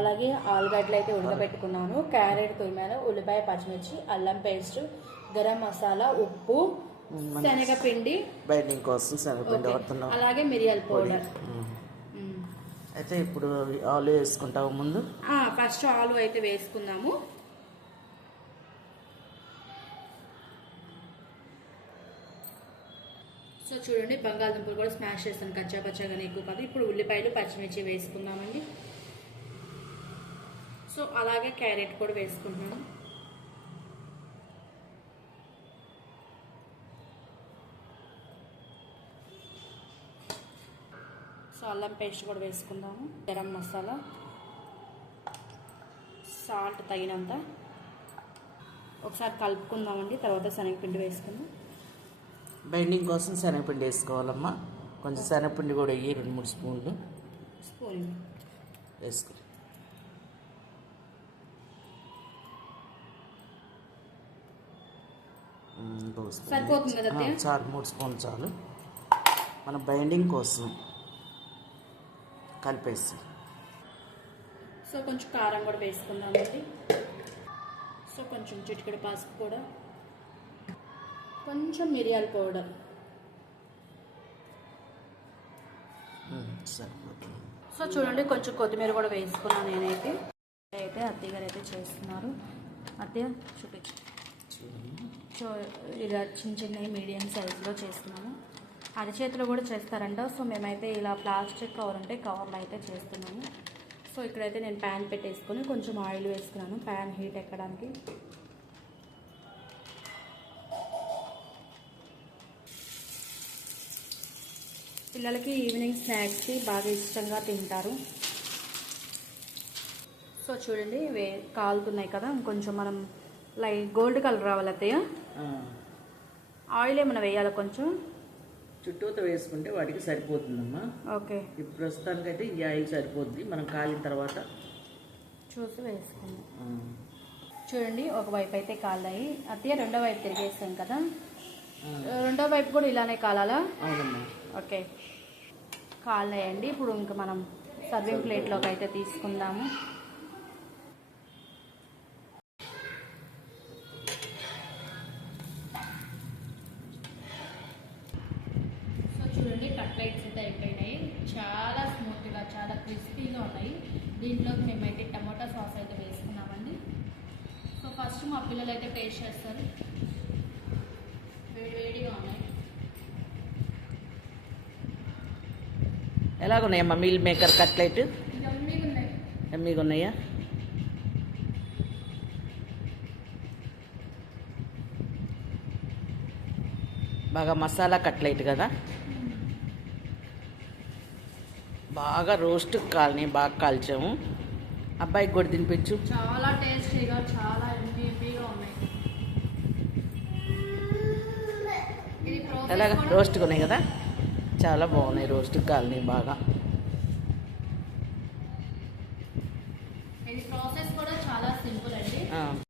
అలాగే ఆలుగడ్డలు అయితే ఉడకబెట్టుకున్నాను, క్యారెట్ తురిమాను, ఉల్లిపాయ పచ్చిమిర్చి, అల్లం పేస్ట్, గరం మసాలా, ఉప్పు, శనగపిండి బైండింగ్ కోసం శనగపిండి వాడుతున్నాం, అలాగే మిరియాల పౌడర్. అయితే ఇప్పుడు ఆలు వేసుకుంటాము. ముందు ఫస్ట్ ఆలు అయితే వేసుకుందాము. సో చూడండి, బంగాళదుంపలు కూడా స్మాష్ చేస్తాను, కచ్చా పచ్చాగానే ఎక్కువ కాదు. ఇప్పుడు ఉల్లిపాయలు పచ్చిమిర్చి వేసుకుందామండి. సో అలాగే క్యారెట్ కూడా వేసుకుంటున్నాను. సో అల్లం పేస్ట్ కూడా వేసుకుందాము, గరం మసాలా, సాల్ట్ తగినంత. ఒకసారి కలుపుకుందామండి, తర్వాత శనగపిండి వేసుకుందాం. బైండింగ్ కోసం శనగపిండి వేసుకోవాలమ్మా. కొంచెం శనగపిండి కూడా వేయి, 2-3 స్పూన్లు వేసుకో. సరిపోతుంది కదా? చాలు, 3 స్పూన్లు చాలు. మన బైండింగ్ కోసం కలిపేసి. సో కొంచెం కారం కూడా వేసుకుందామండి. సో కొంచెం చిటికెడు పసుపు కూడా, కొంచెం మిరియాల పౌడర్. సో చూడండి, కొంచెం కొత్తిమీర కూడా వేసుకున్నాను నేనైతే. అత్తయ్య గారు అయితే చేస్తున్నారు. అత్తయ్య చూపించు. సో ఇలా చిన్న చిన్నవి మీడియం సైజులో చేస్తున్నాము. అరచేతిలో కూడా చేస్తారంట. సో మేమైతే ఇలా ప్లాస్టిక్ కవర్ ఉంటే కవర్లో అయితే చేస్తున్నాము. సో ఇక్కడైతే నేను ప్యాన్ పెట్టేసుకొని కొంచెం ఆయిల్ వేసుకున్నాను, ప్యాన్ హీట్ ఎక్కడానికి. పిల్లలకి ఈవినింగ్ స్నాక్స్కి బాగా ఇష్టంగా తింటారు. సో చూడండి, కాలుతున్నాయి కదా, కొంచెం మనం లైట్ గోల్డ్ కలర్ రావాలి అత్తయ్య. ఆయిల్ ఏమైనా వేయాలి కొంచెం? చుట్టూతో వేసుకుంటే వాటికి సరిపోతుందమ్మా. ఓకే, ఇప్పుడు ప్రస్తుతానికైతే ఈ ఆయిల్ సరిపోద్ది. మనం కాలిన తర్వాత చూసి వేసుకుందాం. చూడండి, ఒకవైపు అయితే కాలాయి అత్తయ్య, రెండో వైపు తిరిగేస్తాం కదా. రెండో వైపు కూడా ఇలానే కాలాలా? అవునమ్మా. ఓకే, కాలాయండి. ఇప్పుడు ఇంకా మనం సర్వింగ్ ప్లేట్లోకి అయితే తీసుకుందాము. చూడండి, కట్లెట్స్ అయితే అయిపోయినాయి. చాలా స్మూత్గా, చాలా క్రిస్పీగా ఉన్నాయి. దీంట్లోకి మేమైతే టమాటా సాస్ అయితే వేసుకున్నామండి. సో ఫస్ట్ మా పిల్లలు అయితే టేస్ట్ చేస్తారు. వేడివేడిగా ఉన్నాయి. ఎలాగున్నాయమ్మా మీల్ మేకర్ కట్లెట్? ఎమ్మీగా ఉన్నాయా? బాగా మసాలా కట్లెట్ కదా, బాగా రోస్ట్ కాలని బాగా కాల్చాము. అబ్బాయికి కూడా తినిపించు. చాలా టేస్టీగా, చాలా ఎంపీగా ఉన్నాయి. ఎలాగ రోస్ట్గా ఉన్నాయి కదా, చాలా బాగున్నాయి. రోస్ట్ కాలని బాగా. ఇది ప్రాసెస్ కూడా చాలా సింపుల్ అండి.